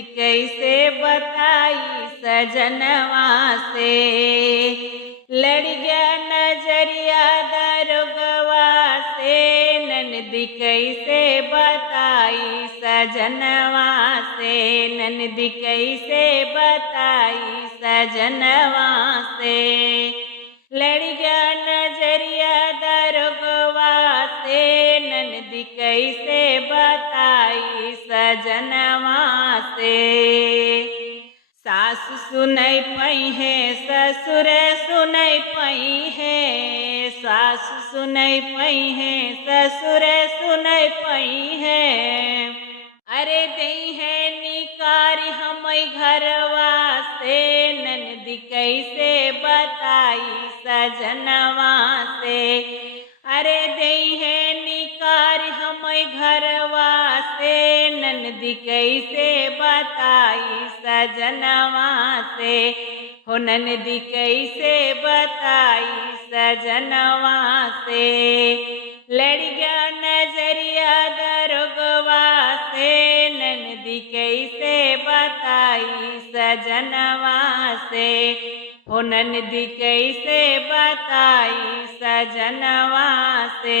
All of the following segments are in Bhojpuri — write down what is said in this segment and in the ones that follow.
दी कैसे बताई सजनवा से। लड़ गया नजरिया दारोगवा से, ननदी कैसे बताई सजनवा से। ननदी कैसे बताई सजनवा से। लड़ गया नजरिया दारोगवा से, ननदी कैसे बताई सजनवा से। सास सुनई पई है ससुर सुनई पई है। सास सुनई पई है ससुर सुनई पई है। अरे दई है निकारी हम घरवा से, ननदी कैसे बताई सजनवा से। अरे दई है निकारी हम घरवा से, ननदी कैसे बताई सजनवा से। हो ननदी कैसे बताई सजनवा से। लड़ गया नजरिया दारोगवा से, ननदी कैसे बताई सजनवा से। हो ननदी कैसे बताई सजनवा से।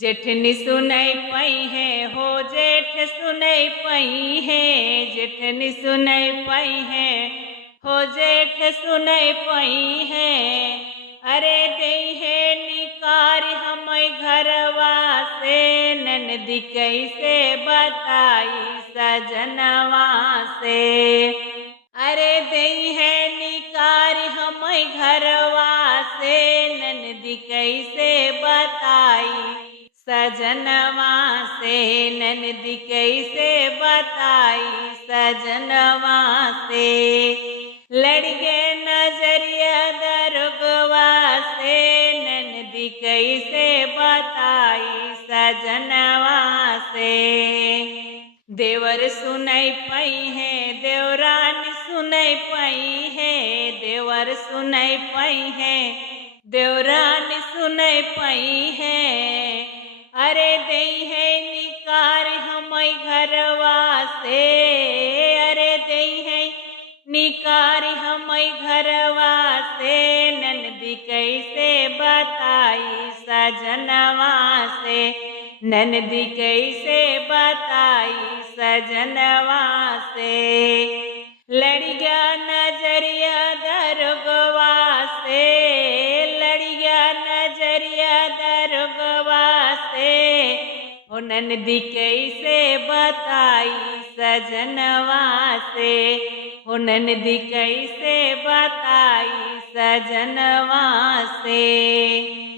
जेठनी सुनई पई है हो जेठ सुनई पई है। जेठनी सुनई पई है हो जेठ सुनई पई है। अरे दई है निकारी हम घरवा से, ननदी कैसे बताई सजनवा से। अरे दई है निकारी हम घरवा से, ननदी कैसे बताई सजनवा से। ननदी कैसे बताई सजनवा से। लड़ गए नजरिया दारोगवा से, ननदी कैसे बताई सजनवा से। देवर सुनई पई है देवरानी सुनई पई है। देवर सुनई पई है देवरानी सुनई पई है। अरे दई है निकार हम घरवा से। अरे दई है निकार हम घरवा से, ननदी कैसे बताई सजनवा से। ननदी कैसे बताई सजनवा से। लड़ गया नजरिया दारोगवा से। लड़ गया नजरिया दारोगवा से। ओ ननदी कैसे बताई सजनवा से। ओ ननदी कैसे बताई सजनवा से।